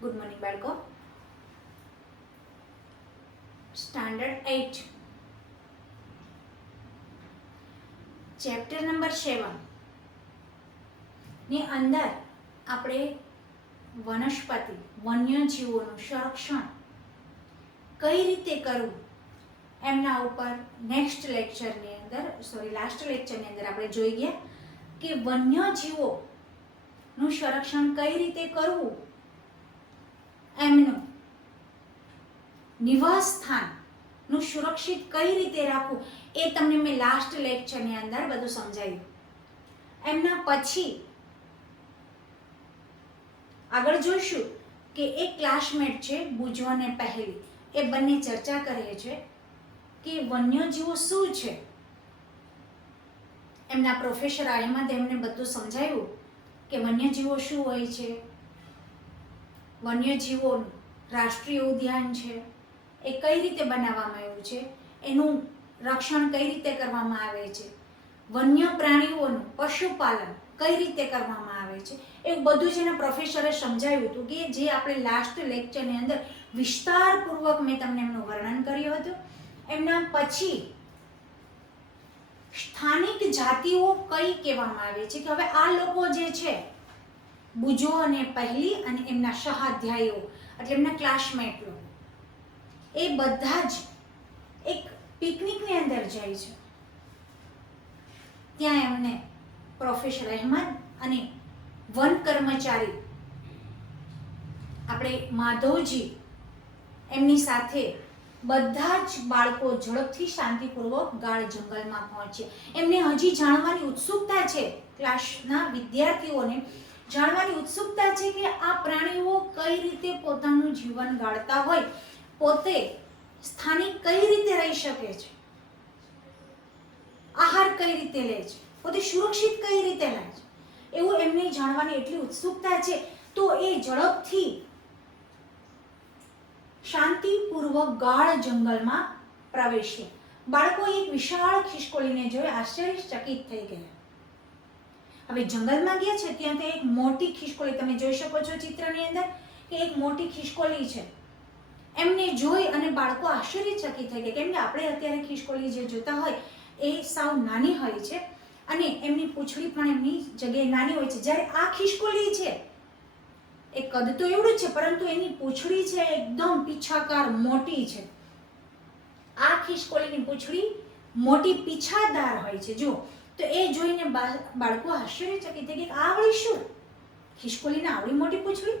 Good morning બાળકો. Standard 8 chapter number 7 ની અંદર આપણે વનસ્પતિ વન્યજીવોનું સંરક્ષણ કઈ રીતે કરવું એમના ઉપર લાસ્ટ લેક્ચરની અંદર આપણે જોઈ ગયા કે વન્યજીવોનું સંરક્ષણ કઈ રીતે કરવું, એમનું નિવાસ સ્થાનનું સુરક્ષિત કઈ રીતે રાખવું એ તમને મેં લાસ્ટ લેક્ચરની અંદર બધું સમજાવ્યું. એમના પછી આગળ જોઈશું કે એક ક્લાસમેટ છે બુજો અને પહેલી, એ બંને ચર્ચા કરે છે કે વન્યજીવો શું છે. એમના પ્રોફેસર અહેમદ એમને બધું સમજાવ્યું કે વન્યજીવો શું હોય છે, વન્યજીવોનું રાષ્ટ્રીય ઉદ્યાન છે એ કઈ રીતે બનાવવામાં આવ્યું છે, એનું રક્ષણ કઈ રીતે કરવામાં આવે છે, વન્ય પ્રાણીઓનું પશુપાલન કઈ રીતે કરવામાં આવે છે, એવું બધું જ એના પ્રોફેસરે સમજાવ્યું હતું કે જે આપણે લાસ્ટ લેક્ચરની અંદર વિસ્તારપૂર્વક મેં તમને એમનું વર્ણન કર્યું હતું. એમના પછી સ્થાનિક જાતિઓ કઈ કહેવામાં આવે છે કે હવે આ લોકો જે છે બુજો અને પહેલી અને એમના સહાધ્યાયીઓ એટલે એમના ક્લાસમેટ લોકો, એ બધા જ એક પિકનિકની અંદર જાય છે. ત્યાં એમને પ્રોફેસર અહેમદ અને વન કર્મચારી આપણે માધવજી એમની સાથે બધા જ બાળકો ઝડપથી શાંતિપૂર્વક ગાઢ જંગલમાં પહોંચે. એમને હજી જાણવાની ઉત્સુકતા છે, ક્લાસના વિદ્યાર્થીઓને જાણવાની ઉત્સુકતા છે કે આ પ્રાણીઓ કઈ રીતે પોતાનું જીવન ગાળતા હોય, પોતે સ્થાનિક કઈ રીતે રહી શકે છે, આહાર કઈ રીતે લે છે, પોતે સુરક્ષિત કઈ રીતે રહે છે, એવું એમને જાણવાની એટલી ઉત્સુકતા છે. તો એ ઝડપથી શાંતિપૂર્વક ગાઢ જંગલમાં પ્રવેશે. બાળકો એક વિશાળ ખિસકોલીને જોઈ આશ્ચર્યચકિત થઈ ગયા. હવે જંગલમાં ગયા છે ત્યાં એક મોટી ખિસકોલી તમે જોઈ શકો છો ચિત્રની અંદર કે એક મોટી ખિસકોલી છે. એમને જોઈ અને બાળકો આશ્ચર્યચકિત થઈ ગયા, કેમ કે આપણે અત્યારે ખિસકોલી જે જોતા હોય એ સાવ નાની હોય છે અને એમની પૂંછડી પણ એમની જગ્યાએ નાની હોય છે. જ્યારે આ ખિસકોલી છે એ કદ તો એવડું જ છે પરંતુ એની પૂંછડી છે એકદમ પીછાકાર મોટી છે. આ ખિસકોલીની પૂંછડી મોટી પીછાદાર હોય છે. જો તો એ જોઈને બાળકો આશ્ચર્યચકિત થઈ ગયા, આવડી શું ખિસકોલીને આવડી મોટી પૂંછડી?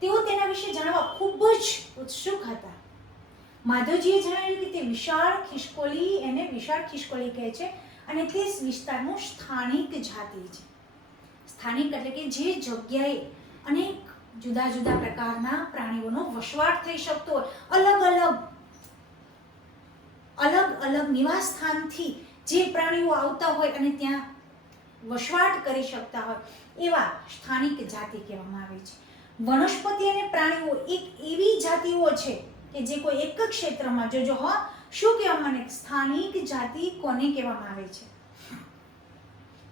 તેઓ તેના વિશે જાણવા ખૂબ જ ઉત્સુક હતા. માધવજીએ જણાવ્યું કે તે વિશાળ ખિસકોલી, એને વિશાળ ખિસકોલી કહે છે અને તે વિસ્તારનું સ્થાનિક જાતિ છે. સ્થાનિક એટલે કે જે જગ્યાએ અનેક જુદા જુદા પ્રકારના પ્રાણીઓનો વસવાટ થઈ શકતો હોય, અલગ અલગ નિવાસ સ્થાનથી જે પ્રાણીઓ આવતા હોય અને ત્યાં વસવાટ કરી શકતા હોય એવા સ્થાનિક જાતિ કહેવામાં આવે છે. વનસ્પતિ અને પ્રાણીઓ એક એવી જાતિઓ છે કે જે કોઈ એક જ ક્ષેત્રમાં જોજો શું કહેવામાં આવે, સ્થાનિક જાતિ કોને કહેવામાં આવે છે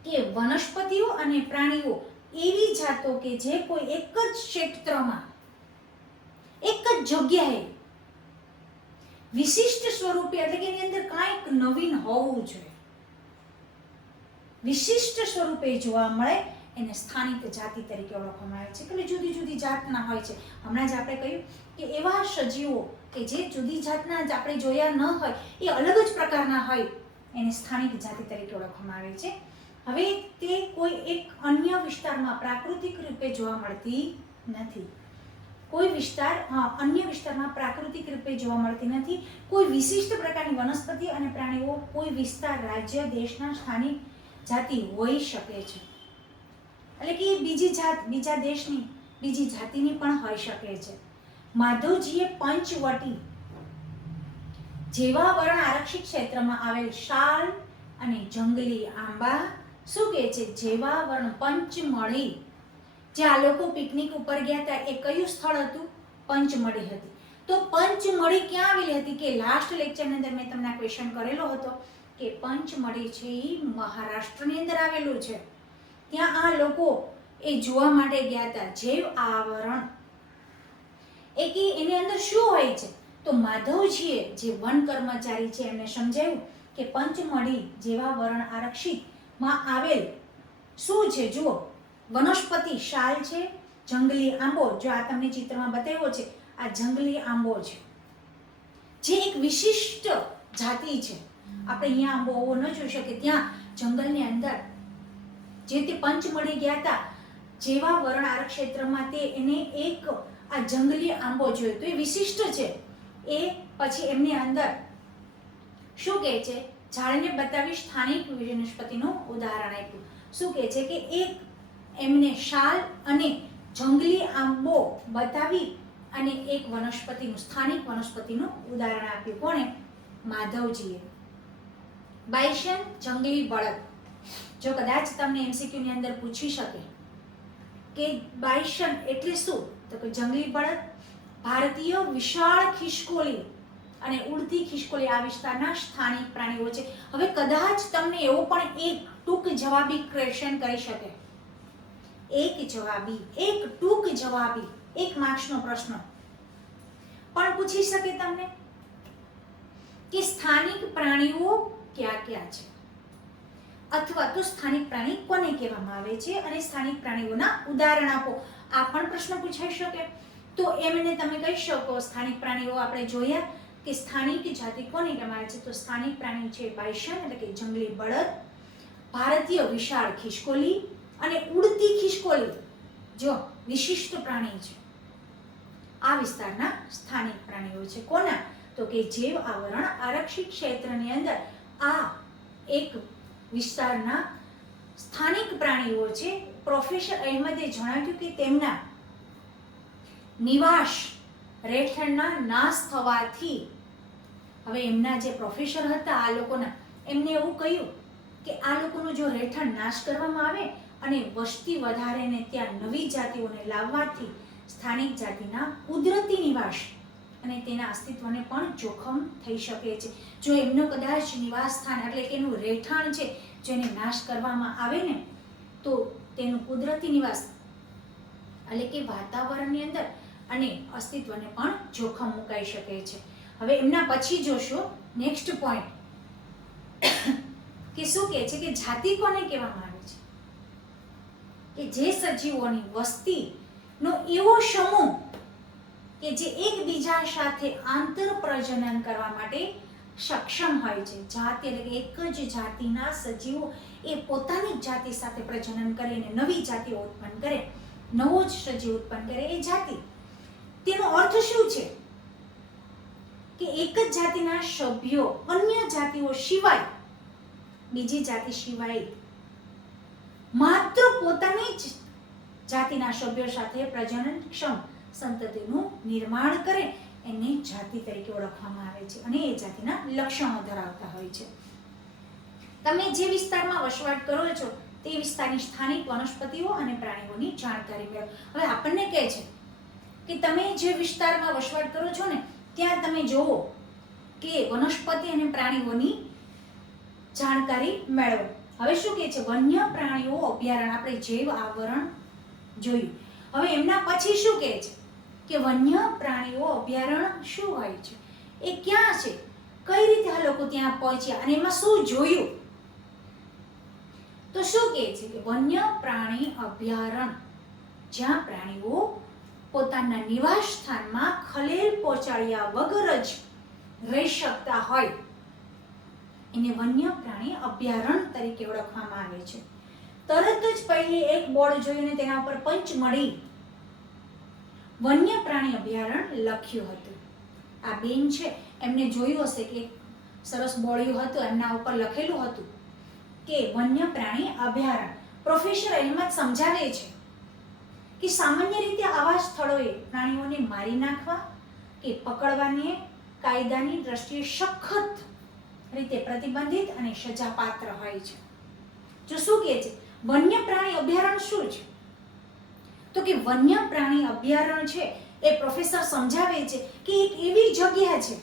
કે વનસ્પતિઓ અને પ્રાણીઓ એવી જાતો કે જે કોઈ એક જ ક્ષેત્રમાં એક જ જગ્યાએ વિશિષ્ટ સ્વરૂપે એટલે કે એની અંદર કાંઈક નવીન હોવું જોઈએ, વિશિષ્ટ સ્વરૂપે જોવા મળે એને સ્થાનિક જાતિ તરીકે ઓળખવામાં આવે છે. એટલે જુદી જુદી જાતના હોય છે. હમણાં જ આપણે કહ્યું કે એવા સજીવો કે જે જુદી જાતના જ આપણે જોયા ન હોય, એ અલગ જ પ્રકારના હોય, એને સ્થાનિક જાતિ તરીકે ઓળખવામાં આવે છે. હવે તે કોઈ એક અન્ય વિસ્તારમાં પ્રાકૃતિક રૂપે જોવા મળતી નથી. કોઈ વિસ્તાર અન્ય વિસ્તારમાં પ્રાકૃતિક રૂપે જોવા મળતી નથી. કોઈ વિશિષ્ટ પ્રકારની વનસ્પતિ અને પ્રાણીઓ કોઈ વિસ્તાર, રાજ્ય, દેશના સ્થાનિક જાતિ હોઈ શકે છે. એટલે કે બીજી જાત, બીજા દેશની બીજી જાતિની પણ હોઈ શકે છે. માધવજીએ પંચવટી જેવા વન આરક્ષિત ક્ષેત્રમાં આવેલ શાલ અને જંગલી આંબા શું કહે છે, જેવા વર્ણ પંચમળી, જે આ લોકો પિકનિક ઉપર ગયા હતા એ કયું સ્થળ હતું? પંચમળી હતી. તો પંચમળી ક્યાં આવેલી હતી કે લાસ્ટ લેક્ચરની અંદર મેં તમને ક્વેશ્ચન કરેલો હતો કે પંચમળી છે એ મહારાષ્ટ્રની અંદર આવેલું છે. ત્યાં આ લોકો એ જોવા માટે ગયા હતા જૈવ આવરણ એની અંદર શું હોય છે? તો માધવજીએ જે વન કર્મચારી છે એમને સમજાવ્યું કે પંચમઢી જેવા વર્ણ આરક્ષિતમાં આવેલ શું છે? જુઓ, વનસ્પતિ શાલ છે, જંગલી આંબો, જો આ તમને ચિત્રમાં બતાવ્યો છે, આ જંગલી આંબો છે, જે એક વિશિષ્ટ જાતિ છે. આપણે અહીંયા આંબો ન જોઈ શકીએ, ત્યાં જંગલની અંદર જે તે પંચમઢી ગયા હતા જેવા વર્ણ આરક્ષેત્રમાં, તે એને એક આ જંગલી આંબો જોયો, તો એ વિશિષ્ટ છે. એ પછી એમની અંદર શું કહે છે? ઝાડને બતાવી સ્થાનિક વનસ્પતિનું ઉદાહરણ આપ્યું. શું કહે છે કે એક એમને શાલ અને જંગલી આંબો બતાવી અને એક વનસ્પતિનું, સ્થાનિક વનસ્પતિનું ઉદાહરણ આપ્યું. કોણે? માધવજીએ. બાયસન, જંગલી બળદ. જો કદાચ તમને એમસીક્યુ ની અંદર પૂછી શકે કે બાયસન એટલે શું, તો કે જંગલી બળદ, ભારતીય વિશાળ ખિસકોલી અને ઉડતી ખિસકોલી આ વિસ્તારના સ્થાનિક પ્રાણીઓ છે. હવે કદાચ તમને એવો પણ એક ટૂંક જવાબી ક્વેશ્ચન કરી શકે, એક ટૂંક જવાબી 1 માર્ક્સનો પ્રશ્ન પણ પૂછી શકે તમને કે સ્થાનિક પ્રાણીઓ કયા કયા છે, અથવા તો સ્થાનિક પ્રાણી કોને કહેવામાં આવે છે અને સ્થાનિક પ્રાણીઓના ઉદાહરણ આપો. આ પણ પ્રશ્ન પૂછાઈ શકે. તો એમને તમે કહી શકો સ્થાનિક પ્રાણીઓ આપણે જોયા કે સ્થાનિક જાતિ કોને કહેવાય છે, તો સ્થાનિક પ્રાણી છે બાયસન એટલે કે જંગલી બળદ, ભારતીય વિશાળ ખિસકોલી અને ઉડતી ખિસકોલી, જો વિશિષ્ટ પ્રાણી છે. આ વિસ્તારના સ્થાનિક પ્રાણીઓ છે. કોના? તો કે જૈવ આવરણ આરક્ષિત ક્ષેત્રની અંદર આ એક વિસ્તારના સ્થાનિક પ્રાણીઓ છે. પ્રોફેસર અહેમદે જણાવ્યું કે તેમના નિવાસ રહેઠાણના નાશ થવાથી, હવે એમના જે પ્રોફેસર હતા આ લોકોના, એમને એવું કહ્યું કે આ લોકોનું જો રહેઠાણ નાશ કરવામાં આવે અને વસ્તી વધારેને ત્યાં નવી જાતિઓને લાવવાથી સ્થાનિક જાતિના કુદરતી નિવાસ અને તેના અસ્તિત્વને પણ જોખમ થઈ શકે છે. જો એમનો કદાચ નિવાસ સ્થાન એટલે કે એનું રહેઠાણ છે જો એને નાશ કરવામાં આવે ને, તો તેનું કુદરતી નિવાસ એટલે કે વાતાવરણની અંદર અને અસ્તિત્વને પણ જોખમ મુકાઈ શકે છે. હવે એમના પછી જોશો નેક્સ્ટ પોઈન્ટ કે શું કહે છે કે જાતિ કોને કહેવામાં આવે છે, કે જે સજીવોની વસ્તીનો એવો સમૂહ કે જે એકબીજા સાથે આંતર પ્રજનન કરવા માટે સક્ષમ હોય છે. જાતિ એટલે કે એક જ જાતિના સજીવો એ પોતાની જાતિ સાથે પ્રજનન કરીને નવી જાતિઓ ઉત્પન્ન કરે, નવો જ સજીવ ઉત્પન્ન કરે, એ જાતિ. તેનો અર્થ શું છે કે એક જ જાતિના સભ્યો અન્ય જાતિઓ સિવાય, બીજી જાતિ સિવાય માત્ર પોતાની જ જાતિના સભ્યો સાથે પ્રજનનક્ષમ સંતતિનું નિર્માણ કરે, એને જાતિ તરીકે ઓળખવામાં આવે છે અને એ જાતિના લક્ષણો ધરાવતા હોય છે. તમે જે વિસ્તારમાં વસવાટ કરો છો તે વિસ્તારની સ્થાનિક વનસ્પતિઓ અને પ્રાણીઓની જાણકારી મેળવો. હવે આપણને કહે છે કે તમે જે વિસ્તારમાં વસવાટ કરો છો ને ત્યાં તમે જોવો કે વનસ્પતિ અને પ્રાણીઓની જાણકારી મેળવો. હવે શું કહે છે? વન્ય પ્રાણીઓ અભયારણ્ય, આપણે જૈવ આવરણ જોયું. હવે એમના પછી શું કહે છે કે વન્ય પ્રાણીઓ અભયારણ્ય શું હોય છે, એ ક્યાં છે, કઈ રીતે આ લોકો ત્યાં પહોંચ્યા અને એમાં શું જોયું. તો શું કહે છે કે વન્ય પ્રાણી અભયારણ્ય જ્યાં પ્રાણીઓ પોતાના નિવાસ સ્થાનમાં ખલેલ પહોંચાડ્યા વગર જ રહી શકતા હોય એને વન્ય પ્રાણી અભયારણ્ય તરીકે ઓળખવામાં આવે છે. તરત જ પહેલી એક બોર્ડ જોઈને તેના ઉપર પંચમઢી વન્ય પ્રાણી અભયારણ્ય લખ્યું હતું. આ બેન છે એમને જોયું હશે કે સરસ બોર્ડ હતું, એમના ઉપર લખેલું હતું કે વન્ય પ્રાણી અભયારણ્ય. પ્રોફેસર અહેમદ સમજાવે છે કે સામાન્ય રીતે આવા સ્થળોએ પ્રાણીઓને મારી નાખવા કે પકડવાને કાયદાની દ્રષ્ટિએ સખત રીતે પ્રતિબંધિત અને સજાપાત્ર હોય છે. જો શું કહે છે વન્ય પ્રાણી અભયારણ્ય શું છે, તો કે વન્ય પ્રાણી અભયારણ્ય છે એ પ્રોફેસર સમજાવે છે કે એક એવી જગ્યા છે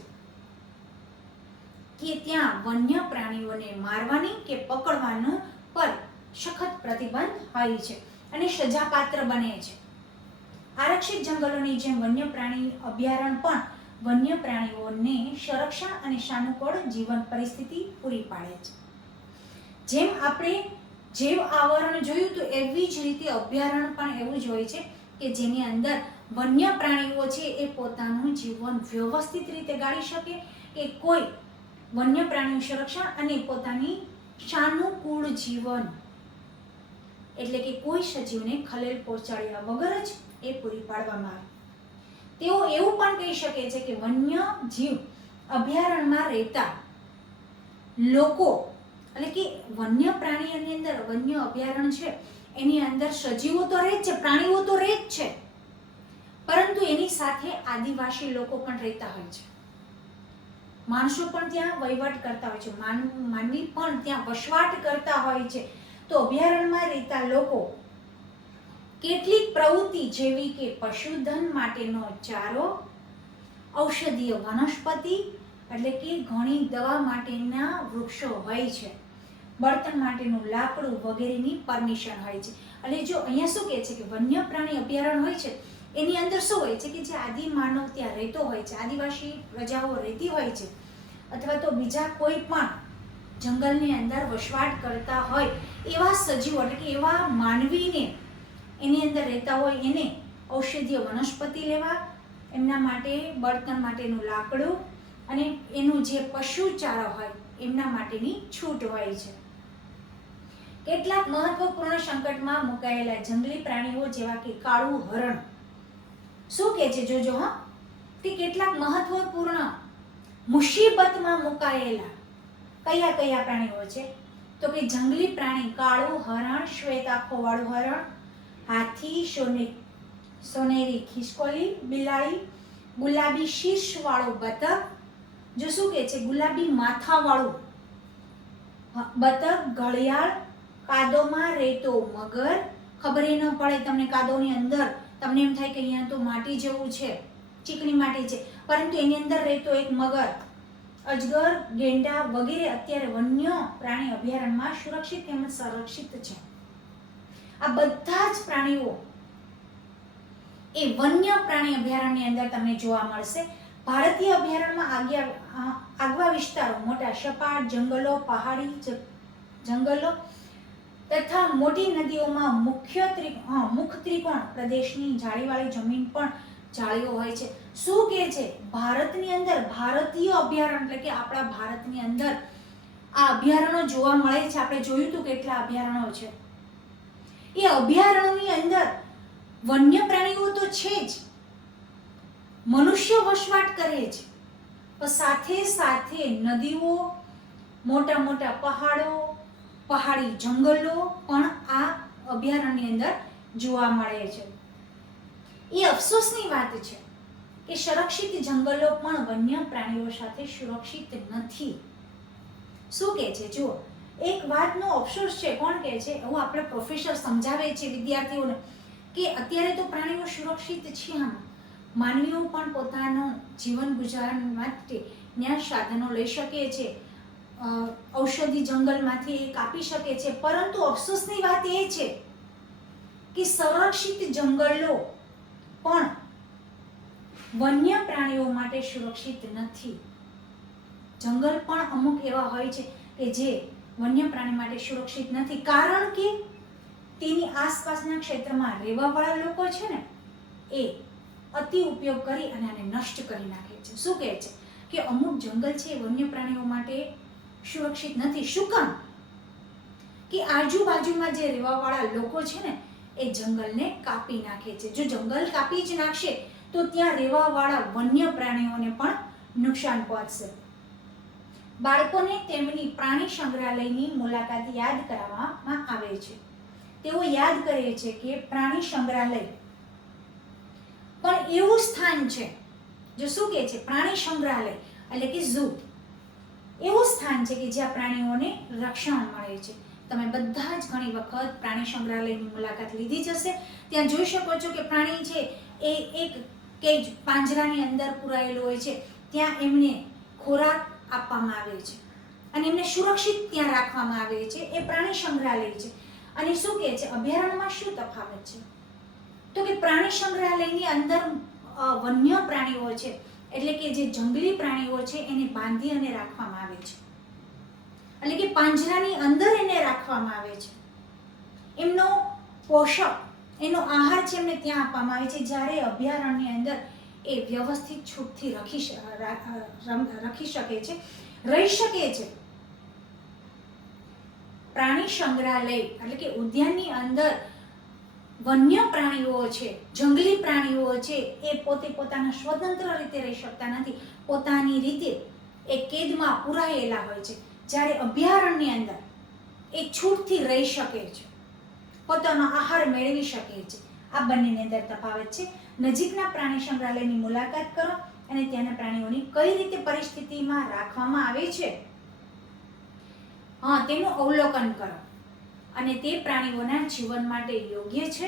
કે ત્યાં વન્ય પ્રાણીઓને મારવાની કે પકડવાનું પર સખત પ્રતિબંધ હોય છે અને સજાપાત્ર બને છે. આરક્ષિત જંગલોની જેમ વન્ય પ્રાણી અભયારણ્ય પણ વન્ય પ્રાણીઓને સંરક્ષણ અને સાનુકૂળ જીવન પરિસ્થિતિ પૂરી પાડે છે. જેમ આપણે જૈવ આવરણ જોયું તો એવી જ રીતે અભયારણ્ય પણ એવું જ હોય છે કે જેની અંદર વન્ય પ્રાણીઓ છે એ પોતાનું જીવન વ્યવસ્થિત રીતે ગાળી શકે, કે કોઈ વન્ય પ્રાણીનું સંરક્ષણ અને પોતાની સાનુકૂળ જીવન એટલે કે કોઈ સજીવને ખલેલ પહોંચાડ્યા વગર જ એ પૂરી પાડવામાં આવે. તેઓ એવું પણ કહી શકે છે કે વન્ય જીવ અભયારણ્યમાં રહેતા લોકો એટલે કે વન્ય પ્રાણીઓની અંદર વન્ય અભયારણ્ય છે એની અંદર સજીવો તો રહે જ છે, પ્રાણીઓ તો રહે જ છે, પરંતુ એની સાથે આદિવાસી લોકો પણ રહેતા હોય છે. માણસો પણ ત્યાં વહીવટ કરતા હોય છે, માનવી પણ ત્યાં વસવાટ કરતા હોય છે. તો અભયારણ્યમાં રહેતા લોકો કેટલીક પ્રવૃત્તિ જેવી કે પશુધન માટેનો ચારો, ઔષધીય વનસ્પતિ એટલે કે ઘણી દવા માટેના વૃક્ષો હોય છે, બળતણ માટેનું લાકડું વગેરેની પરમિશન હોય છે. અને જો અહીંયા શું કહે છે કે વન્ય પ્રાણી અભયારણ્ય હોય છે એની અંદર શું હોય છે કે જે આદિ માનવ ત્યાં રહેતો હોય છે, આદિવાસી પ્રજાઓ રહેતી હોય છે, અથવા તો બીજા કોઈ પણ જંગલની અંદર વસવાટ કરતા હોય એવા સજીવો એટલે કે એવા માનવીને એની અંદર રહેતા હોય એને ઔષધીય વનસ્પતિ લેવા, એમના માટે બળતણ માટેનું લાકડું અને એનું જે પશુચારો હોય એમના માટેની છૂટ હોય છે. કેટલાક મહત્વપૂર્ણ સંકટમાં મુકાયેલા જંગલી પ્રાણીઓ જેવા કે કાળું હરણ શું કહે છે જોજો હા, કે કેટલાક મહત્વપૂર્ણ મુસીબતમાં મુકાયેલા કયા કયા પ્રાણીઓ છે તો કે જંગલી પ્રાણી કાળું હરણ, શ્વેત આંખોવાળું હરણ, હાથી, સોનેરી ખિસકોલી, બિલાડી, ગુલાબી શીર્ષવાળું બતક, જો શું કહે છે ગુલાબી માથાવાળું બતક, ઘડિયાળ, કાદવમાં રહેતો મગર, ખબર ન પડે તમને કાદવની અંદર તમને એમ થાય કે અહીંયા તો માટી જેવું છે, ચીકણી માટી છે, પરંતુ એની અંદર રહેતો એક મગર, અજગર, ગેંડા વગેરે અત્યારે વન્ય પ્રાણી અભયારણ્યમાં સુરક્ષિત તેમજ સંરક્ષિત છે. આ બધા જ પ્રાણીઓ એ વન્ય પ્રાણી અભયારણ્યની અંદર તમને જોવા મળશે. ભારતીય અભયારણ્યમાં આગવા વિસ્તારો, મોટા સપાટ જંગલો, પહાડી જંગલો તથા મોટી નદીઓમાં મુખ ત્રિકોણ પ્રદેશની જાળીવાળી જમીન પણ જાળીઓ હોય છે. શું કહે છે ભારતની અંદર ભારતીય અભયારણ્ય એટલે કે આપણા ભારતની અંદર આ અભયારણ્યો જોવા મળે છે. આપણે જોયું હતું કેટલા અભયારણ્યો છે. એ અભયારણ્યની અંદર વન્ય પ્રાણીઓ તો છે જ, મનુષ્ય વસવાટ કરે છે, પણ સાથે સાથે નદીઓ, મોટા મોટા પહાડો, પહાડી જંગલો પણ આ અભયારણ્યની અંદર જોવા મળે છે. એ અફસોસની વાત છે કે સંરક્ષિત જંગલો પણ વન્ય પ્રાણીઓ સાથે સુરક્ષિત નથી. શું કહે છે જુઓ, એક વાતનો અફસોસ છે, કોણ કહે છે, એવું આપણે પ્રોફેસર સમજાવે છે વિદ્યાર્થીઓને કે અત્યારે તો પ્રાણીઓ સુરક્ષિત છે, માનવીઓ પણ પોતાનું જીવન ગુજારણ માટે ન્યાય સાધનો લઈ શકે છે, ઔષધિ જંગલમાંથી એ કાપી શકે છે, પરંતુ અફસોસની વાત એ છે કે સંરક્ષિત જંગલો પણ વન્ય પ્રાણીઓ માટે સુરક્ષિત નથી. જંગલ પણ અમુક એવા હોય છે કે જે વન્ય પ્રાણી માટે સુરક્ષિત નથી, કારણ કે તેની આસપાસના ક્ષેત્રમાં રહેવાવાળા લોકો છે ને એ અતિ ઉપયોગ કરી અને આને નષ્ટ કરી નાખે છે. શું કહે છે કે અમુક જંગલ છે એ વન્ય પ્રાણીઓ માટે સુરક્ષિત નથી. શું કામ? કે આજુબાજુમાં જે રહેવાવાળા લોકો છે ને એ જંગલને કાપી નાખે છે. જો જંગલ કાપી જ નાખશે તો ત્યાં રહેવાવાળા વન્ય પ્રાણીઓને પણ નુકસાન પહોંચશે. બાળકોને તેમની પ્રાણી સંગ્રહાલયની મુલાકાત યાદ કરાવવામાં આવે છે. તેઓ યાદ કરે છે કે પ્રાણી સંગ્રહાલય પણ એવું સ્થાન છે, જો શું કહે છે પ્રાણી સંગ્રહાલય એટલે કે ઝૂ એવું સ્થાન છે કે જ્યાં પ્રાણીઓને રક્ષણ મળે છે. તમે બધા જ ઘણી વખત પ્રાણી સંગ્રહાલયની મુલાકાત લીધી જ હશે. ત્યાં જોઈ શકો છો કે પ્રાણી છે એ એક કેજ પાંજરાની અંદર પુરાયેલો હોય છે, ત્યાં એમને ખોરાક આપવામાં આવે છે અને એમને સુરક્ષિત ત્યાં રાખવામાં આવે છે. એ પ્રાણી સંગ્રહાલય છે. અને શું કહે છે અભયારણ્યમાં શું તફાવત છે? તો કે પ્રાણી સંગ્રહાલયની અંદર વન્ય પ્રાણીઓ છે, એટલે કે જે જંગલી પ્રાણીઓ છે એને બાંધી અને રાખવામાં આવે છે, એટલે કે પાંજરાની અંદર એને રાખવામાં આવે છે. એમનો પોષક, એનો આહાર છે એમને ત્યાં આપવામાં આવે છે, જ્યારે અભયારણ્યની અંદર એ વ્યવસ્થિત છૂટથી રહી શકે છે, રહી શકે છે. પ્રાણી સંગ્રહાલય એટલે કે ઉદ્યાનની અંદર વન્ય પ્રાણીઓ છે, જંગલી પ્રાણીઓ છે, એ પોતે પોતાના સ્વતંત્ર રીતે રહી શકતા નથી, પોતાની રીતે એ કેદમાં પુરાયેલા હોય છે. જ્યારે અભયારણ્યની અંદર એ છૂટથી રહી શકે છે, પોતાનો આહાર મેળવી શકે છે. આ બંનેની અંદર તફાવત છે. નજીકના પ્રાણી સંગ્રહાલયની મુલાકાત કરો અને ત્યાંના પ્રાણીઓની કઈ રીતે પરિસ્થિતિમાં રાખવામાં આવે છે તેનું અવલોકન કરો અને તે પ્રાણીઓના જીવન માટે યોગ્ય છે.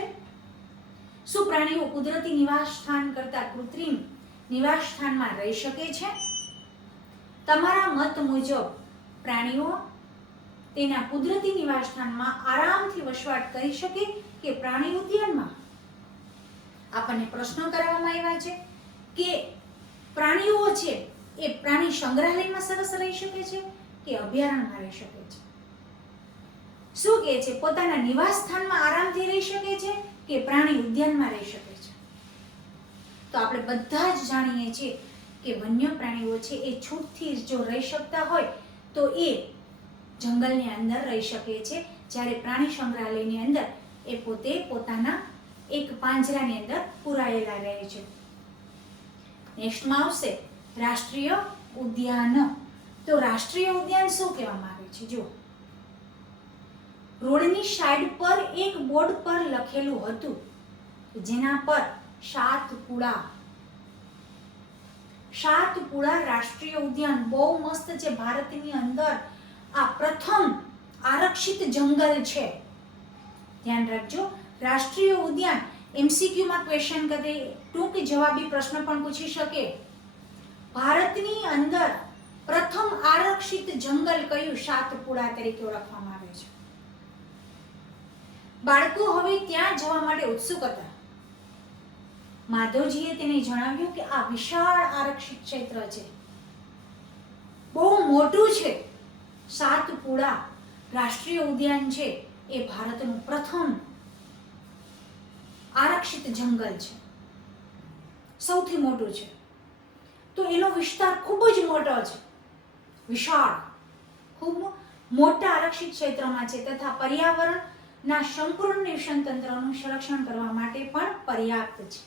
શું પ્રાણીઓ કુદરતી નિવાસ સ્થાન કરતાં કૃત્રિમ નિવાસ સ્થાનમાં રહી શકે છે? તમારા મત મુજબ પ્રાણીઓ તેના કુદરતી નિવાસ સ્થાનમાં આરામથી વસવાટ કરી શકે કે પ્રાણી ઉદ્યાનમાં? આપણને પ્રશ્નો કરવામાં આવ્યા છે કે પ્રાણીઓ છે એ પ્રાણી સંગ્રહાલયમાં સરસ રહી શકે છે કે અભયારણ્યમાં રહી શકે છે? શું કહે છે, પોતાના નિવાસ સ્થાનમાં આરામથી રહી શકે છે કે પ્રાણી ઉદ્યાનમાં રહી શકે છે? તો આપણે બધા જ જાણીએ છીએ કે વન્ય પ્રાણીઓ છે એ છૂટથી જો રહી શકતા હોય તો એ જંગલની અંદર રહી શકે છે, જ્યારે પ્રાણી સંગ્રહાલયની અંદર એ પોતે પોતાના એક પાંજરાની અંદર પુરાયેલા રહે છે. નેક્સ્ટમાં આવશે રાષ્ટ્રીય ઉદ્યાન. તો રાષ્ટ્રીય ઉદ્યાન શું કહેવામાં આવે છે? જો રોડની સાઈડ પર એક બોર્ડ પર લખેલું હતું જેના પર સાતપુડા રાષ્ટ્રીય ઉદ્યાન, બહુ મસ્ત છે. ભારતની અંદર આ પ્રથમ આરક્ષિત જંગલ છે. ધ્યાન રાખજો, રાષ્ટ્રીય ઉદ્યાન. એમસીક્યુમાં ક્વેશ્ચન કરે, ટૂંક જવાબી પ્રશ્ન પણ પૂછી શકે. ભારતની અંદર પ્રથમ આરક્ષિત જંગલ કયું? સાતપુડા તરીકે ઓળખવામાં આવે છે. બાળકો હવે ત્યાં જવા માટે ઉત્સુક હતા. માધવજીએ તેને જણાવ્યું કે આ વિશાળ આરક્ષિત ક્ષેત્ર છે, બહુ મોટું છે. સાતપુડા રાષ્ટ્રીય ઉદ્યાન છે એ ભારતનું પ્રથમ આરક્ષિત જંગલ છે, સૌથી મોટું છે. તો એનો વિસ્તાર ખૂબ જ મોટો છે, વિશાળ, ખૂબ મોટા આરક્ષિત ક્ષેત્રમાં છે, તથા પર્યાવરણના સંપૂર્ણ નિવસન તંત્રનું સંરક્ષણ કરવા માટે પણ પર્યાપ્ત છે,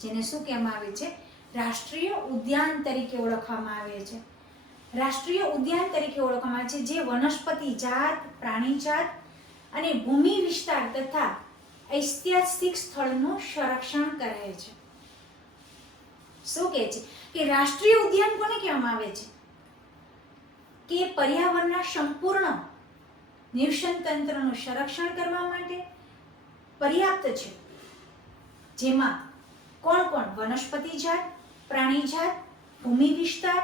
જેને શું કહેવામાં આવે છે? રાષ્ટ્રીય ઉદ્યાન તરીકે ઓળખવામાં આવે છે. રાષ્ટ્રીય ઉદ્યાન તરીકે ઓળખવામાં આવે છે જે વનસ્પતિ જાત, પ્રાણી જાત અને ભૂમિ વિસ્તાર તથા ઐતિહાસિક સ્થળનું સંરક્ષણ કરે છે. શું કહે છે કે રાષ્ટ્રીય ઉદ્યાન કોને કહેવામાં આવે છે? કે પર્યાવરણના સંપૂર્ણ નિવસન તંત્રનું સંરક્ષણ કરવા માટે પર્યાપ્ત છે, જેમાં કોણ કોણ? વનસ્પતિ જાત, પ્રાણી જાત, ભૂમિ વિસ્તાર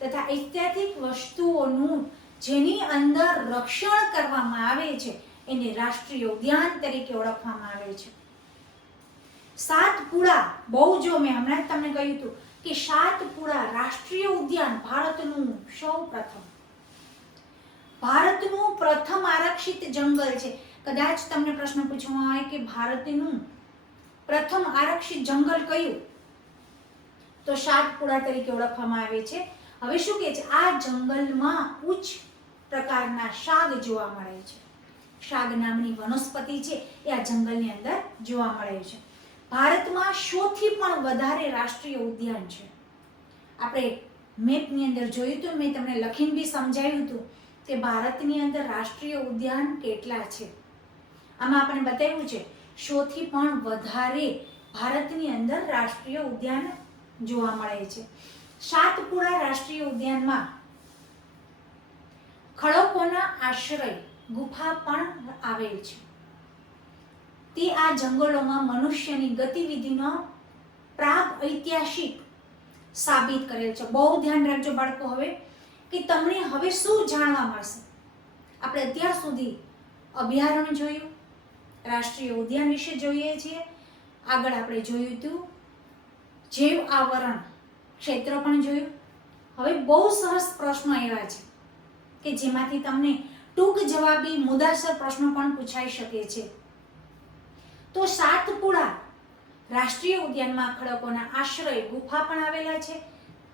તથા ઐતિહાસિક વસ્તુઓનું જેની અંદર રક્ષણ કરવામાં આવે છે એને રાષ્ટ્રીય ઉદ્યાન તરીકે ઓળખવામાં આવે છે. સાતપુડા, બહુ જો મેં હમણાં જ તમને કહ્યું હતું કે સાતપુડા રાષ્ટ્રીય ઉદ્યાન ભારતનું પ્રથમ આરક્ષિત જંગલ છે. કદાચ તમને પ્રશ્ન પૂછવામાં આવે કે ભારતનું પ્રથમ આરક્ષિત જંગલ કયું? તો સાતપુડા તરીકે ઓળખવામાં આવે છે. હવે શું કહે છે? આ જંગલમાં ઉચ્ચ પ્રકારના શાક જોવા મળે છે. શાક નામની વનસ્પતિ છે એ આ જંગલની અંદર જોવા મળે છે. ભારતમાં 100 થી પણ વધારે રાષ્ટ્રીય ઉદ્યાન છે. આપણે મેપની અંદર જોયું હતું, મેં તમને લખીને બી સમજાવ્યું હતું કે ભારતની અંદર રાષ્ટ્રીય ઉદ્યાન કેટલા છે. આમાં આપણે બતાવ્યું છે 100 થી પણ વધારે ભારતની અંદર રાષ્ટ્રીય ઉદ્યાન જોવા મળે છે. સાતપુડા રાષ્ટ્રીય ઉદ્યાનમાં ખડકોના આશ્રય ગુફા પણ આવેલ છે. તે આ જંગલોમાં મનુષ્યની ગતિવિધિનો પ્રાગ ઐતિહાસિક સાબિત કરેલ છે. બહુ ધ્યાન રાખજો બાળકો, હવે કે તમને હવે શું જાણવા મળશે. આપણે અત્યાર સુધી અભયારણ્ય જોયું, રાષ્ટ્રીય ઉદ્યાન વિશે જોઈએ છીએ, આગળ આપણે જોયું હતું જૈવ આવરણ ક્ષેત્ર પણ જોયું. હવે બહુ સરસ પ્રશ્નો એવા છે કે જેમાંથી તમને ટૂંક જવાબી મુદ્દાસર પ્રશ્નો પણ પૂછાઈ શકે છે. તો સાતપુડા રાષ્ટ્રીય ઉદ્યાનમાં ખડકોના આશ્રય ગુફા પણ આવેલા છે.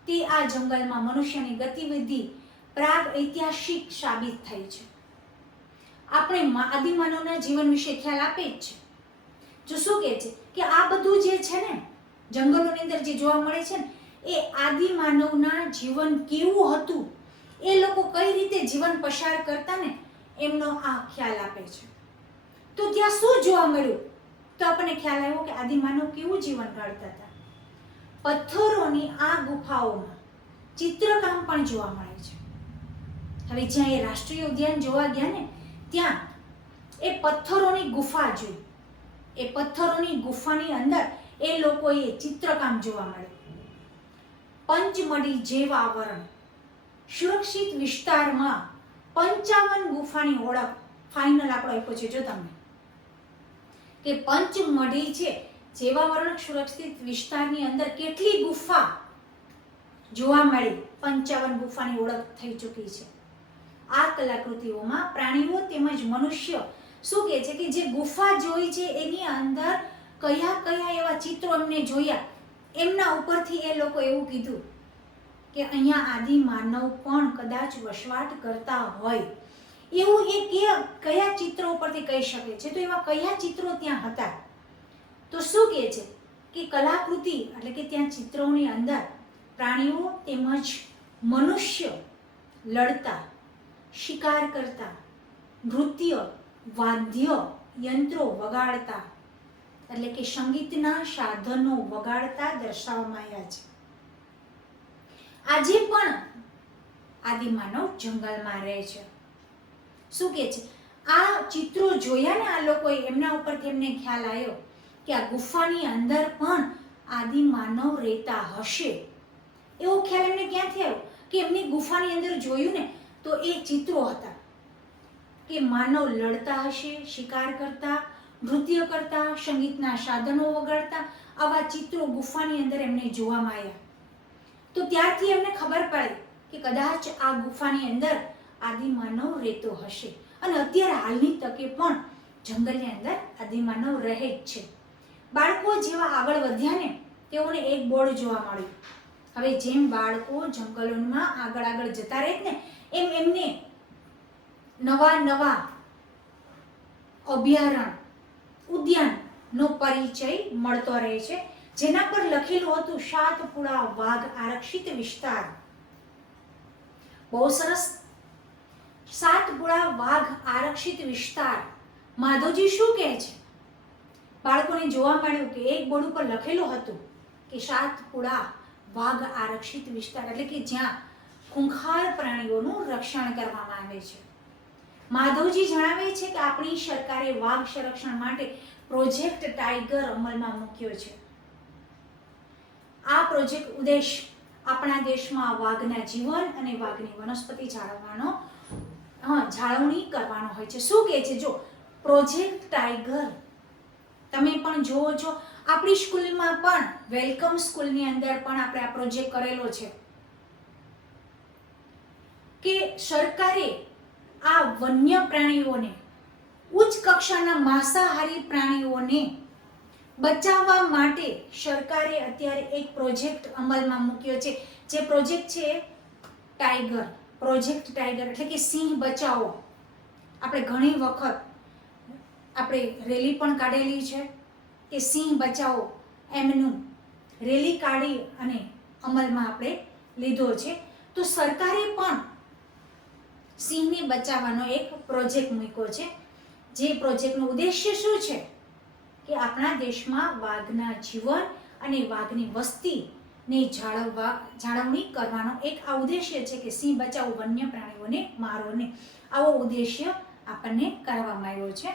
તે આ જંગલમાં મનુષ્યની ગતિવિધિ પ્રાગ ઐતિહાસિક સાબિત થઈ છે. આપણે આદિમાનવના જીવન વિશે ખ્યાલ આપે જ છે. જો શું કહે છે કે આ બધું જે છે ને જંગલોની અંદર જે જોવા મળે છે ને એ આદિમાનવના જીવન કેવું હતું, એ લોકો કઈ રીતે જીવન પસાર કરતા ને એમનો આ ખ્યાલ આપે છે. તો ત્યાં શું જોવા મળ્યું? તો આપણને ખ્યાલ આવ્યો કે આદિમાનવ કેવું જીવન કાઢતા હતા. પથ્થરોની આ ગુફાઓમાં ચિત્રકામ પણ જોવા મળે છે. હવે જ્યાં એ રાષ્ટ્રીય ઉદ્યાન જોવા ગયા ને ત્યાં એ પથ્થરોની ગુફા જોઈ. એ પથ્થરોની ગુફાની અંદર એ લોકોએ ચિત્રકામ જોવા મળે. પંચમઢી જૈવ આવરણ સુરક્ષિત વિસ્તારમાં 55 ગુફાની ઓળખ ફાઇનલ આપણો આપ્યો છે. જો તમને કે પંચમઢી છે જૈવાવરણ સુરક્ષિત વિસ્તારની અંદર કેટલી ગુફા જોવા મળી, 55 ગુફાની ઓળખ થઈ ચૂકી છે. આ કલાકૃતિઓમાં પ્રાણીઓ તેમજ મનુષ્ય શું કહે છે કે જે ગુફા જોઈ છે એની અંદર કયા કયા એવા ચિત્રો એમને જોયા, એમના ઉપરથી એ લોકો એવું કીધું કે અહીંયા આદિ માનવ પણ કદાચ વસવાટ કરતા હોય એવું એ કયા ચિત્રો ઉપરથી કહી શકે છે. તો એવા કયા ચિત્રો ત્યાં હતા? તો શું કહે છે કે કલાકૃતિ એટલે કે ત્યાં ચિત્રોની અંદર પ્રાણીઓ તેમજ મનુષ્ય લડતા, શિકાર કરતા, નૃત્ય, વાદ્ય યંત્રો વગાડતા એટલે કે સંગીતના સાધનો વગાડતા દર્શાવવામાં આવ્યા છે. આજે પણ આદિમાનવ જંગલમાં રહે છે. શું કહે છે આ ચિત્રો જોયા ને આ લોકોએ, એમના ઉપરથી એમને ખ્યાલ આવ્યો કે આ ગુફાની અંદર પણ આદિમાનવ રહેતા હશે. એવો ખ્યાલ એમને ક્યાંથી આવ્યો કે એમની ગુફાની અંદર જોયું ને તો એ ચિત્રો હતા કે માનવ લડતા હશે, શિકાર કરતા, નૃત્ય કરતા, સંગીતના સાધનો વગાડતા. આવા ચિત્રો ગુફાની અંદર એમને જોવામાં આવ્યા. તો ત્યારથી એમને ખબર પડી કે કદાચ આ ગુફાની અંદર આદિમાનવ રહેતો હશે. અને અત્યારે હાલની તકે પણ જંગલની અંદર આદિમાનવ રહે જ છે. બાળકો જેવા આગળ વધ્યા ને તેઓને એક બોર્ડ જોવા મળ્યું. હવે જેમ બાળકો જંગલોમાં આગળ જતા રહે ને એમ એમને નવા નવા અભયારણ્ય, ઉદ્યાનનો પરિચય મળતો રહે છે, જેના પર લખેલું હતું સાતપુડા વાઘ આરક્ષિત વિસ્તાર. બહુ સરસ. સાતપુડા વાઘ આરક્ષિત વિસ્તાર. માધવજી શું કહે છે? બાળકોને જોવા મળ્યું કે એક બોર્ડ ઉપર લખેલું હતું કે સાતપુડા વાઘ આરક્ષિત વિસ્તાર એટલે કે જ્યાં ખૂંખાર પ્રાણીઓનું રક્ષણ કરવામાં આવે છે. માધવજી જણાવે છે કે આપણી સરકારે વાઘ સંરક્ષણ માટે પ્રોજેક્ટ ટાઈગર અમલમાં મૂક્યો છે. આ પ્રોજેક્ટ ઉદ્દેશ આપણા દેશમાં વાઘના જીવન અને વાઘની વનસ્પતિ જાળવણી કરવાનો હોય છે. શું કહે છે? જો પ્રોજેક્ટ ટાઈગર તમે પણ જોવો છો, આપણી સ્કૂલમાં પણ વેલકમ સ્કૂલની અંદર પણ આપણે આ પ્રોજેક્ટ કરેલો છે કે સરકારે આ વન્ય પ્રાણીઓને, ઉચ્ચ કક્ષાના માંસાહારી પ્રાણીઓને બચાવવા માટે સરકારે અત્યારે એક પ્રોજેક્ટ અમલમાં મૂક્યો છે. જે પ્રોજેક્ટ છે ટાઈગર, પ્રોજેક્ટ ટાઈગર એટલે કે સિંહ બચાવો. આપણે ઘણી વખત આપણે રેલી પણ કાઢેલી છે કે સિંહ બચાવો, એમનું રેલી કાઢી અને અમલમાં આપણે લીધો છે. તો સરકારે પણ સિંહને બચાવવાનો એક પ્રોજેક્ટ મૂક્યો છે. જે પ્રોજેક્ટનો ઉદ્દેશ્ય શું છે કે આપણા દેશમાં વાઘના જીવન અને વાઘની વસ્તીને જાળવણી કરવાનો એક આ ઉદ્દેશ્ય છે કે સિંહ બચાવો, વન્ય પ્રાણીઓને મારો ને, આવો ઉદ્દેશ્ય આપણને કરવામાં આવ્યો છે.